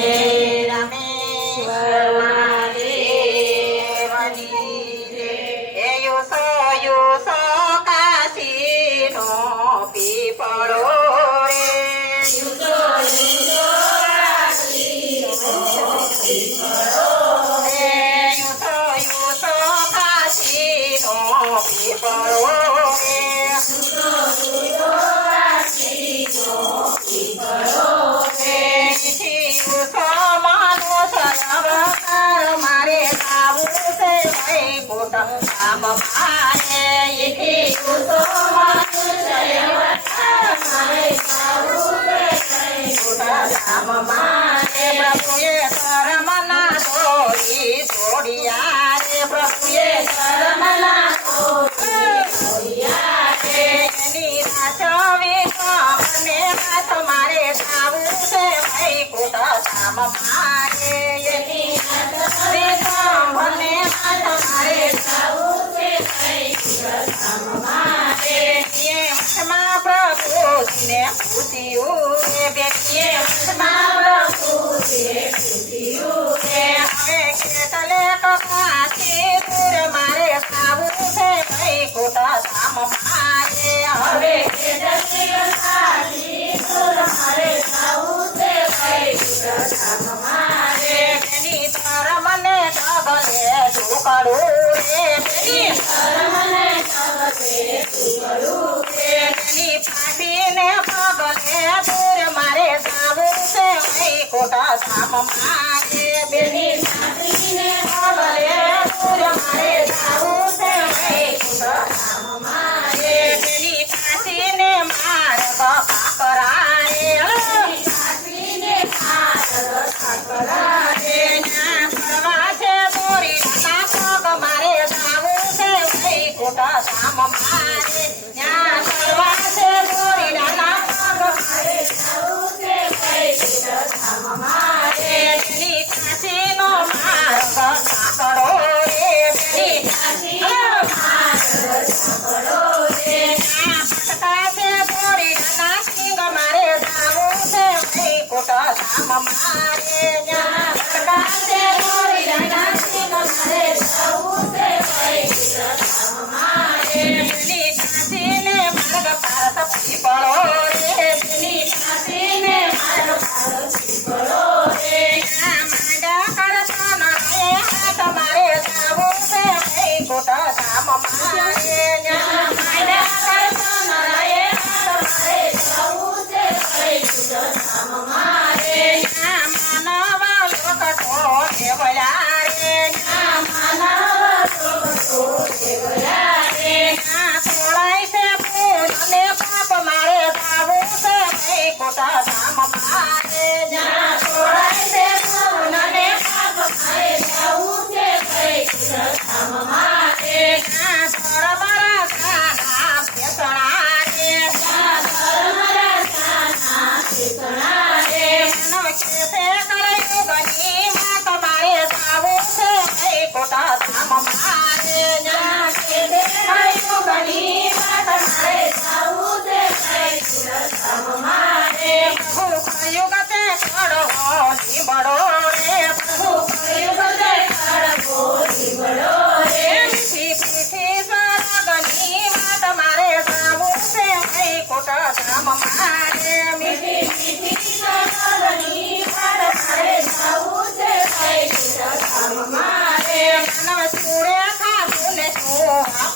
Yeah. கொடியாரே பிரபுயேஸ்வரமலா கொடியாரே नीरा चौबे तुम्हारे साव से भाई कुटा साम मारे ये नीरा चौबे कामने में तुम्हारे साव ने पूतियो ये व्यक्ति આવે કેટલે કપાસી પૂર મારે ખાવું છે ભાઈ કોટા સામ મારે હવે મને ડબલે ઢોકળું રે મને સામ મારે બેની સાસરીને ખબરે તું મારે તારું My mama.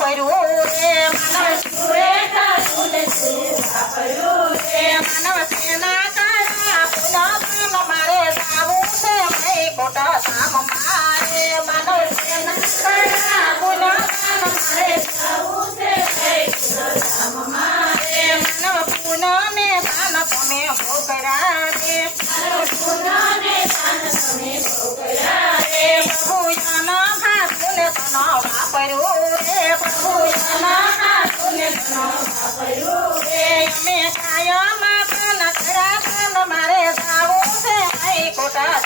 વાપર્યું રે માનવ માનવ સેના કરા પુનઃ મારે સાવું છે મય ખોટા સામ મારે માનવ સેના કરા પુનઃ મારે સાવું છે માનવ પુનઃ ને દાન તમે ભોગરા રે માનવ પુનઃ ને દાન તમે ભોગરા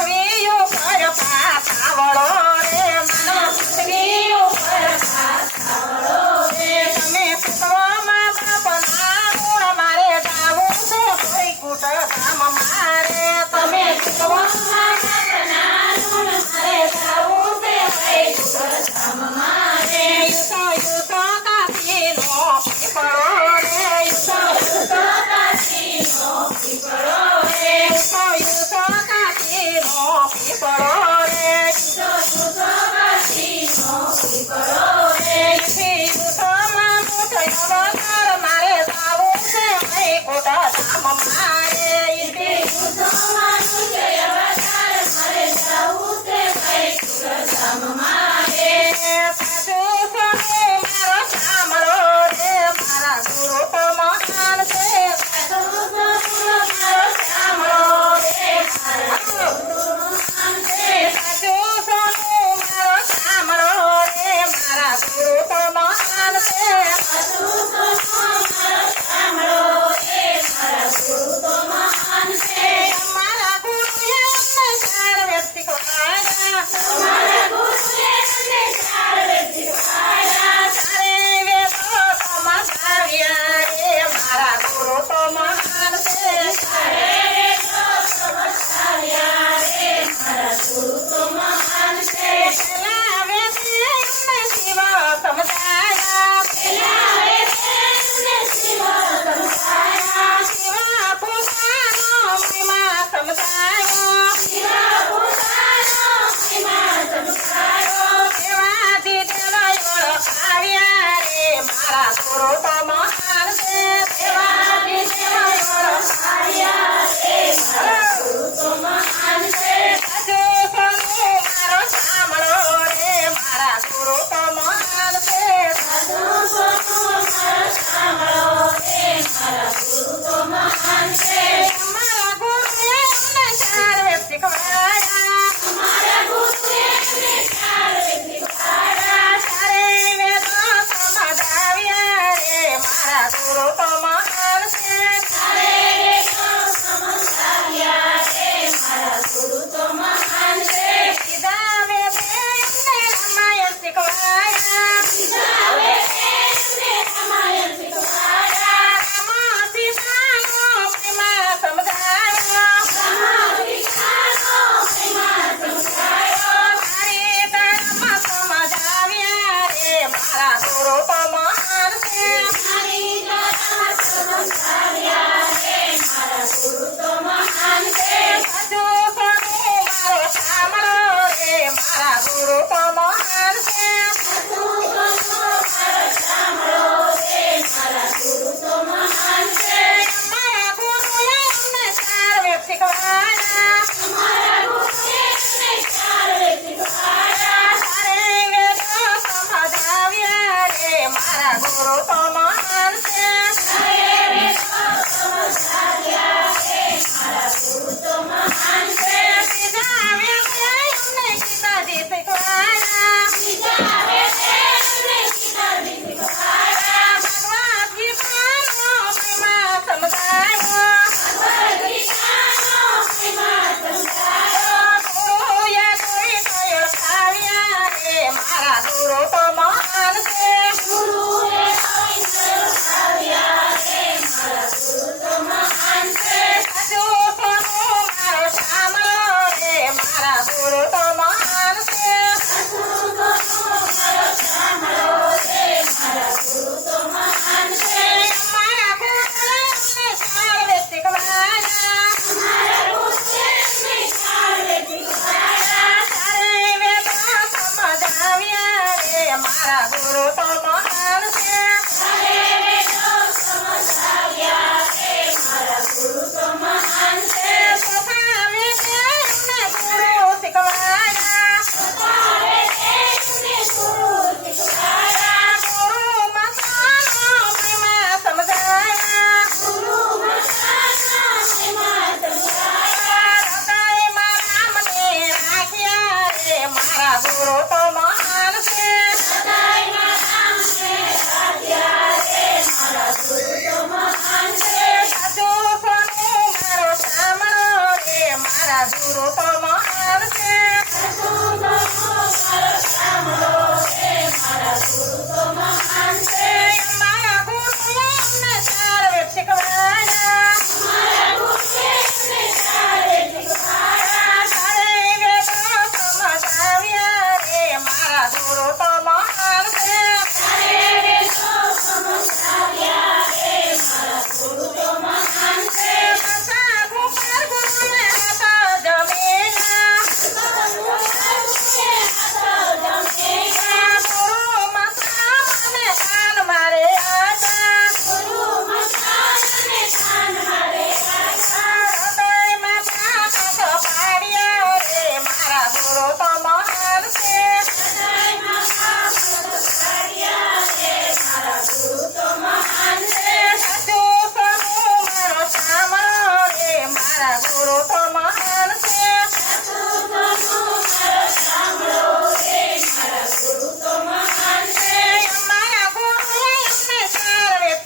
માનવ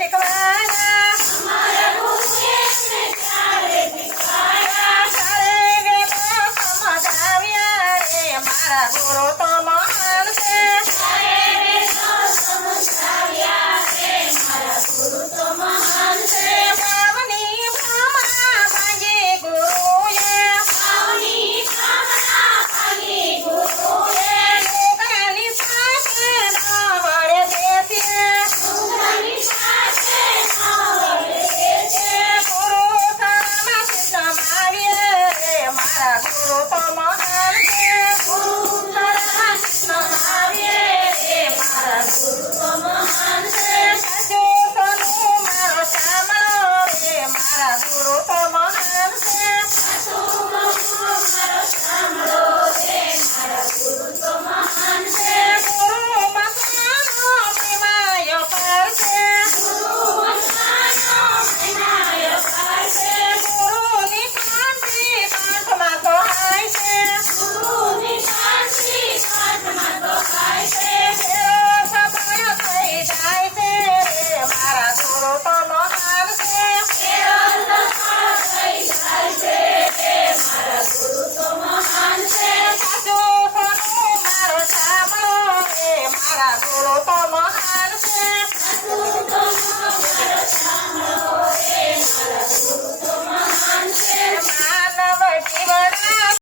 take a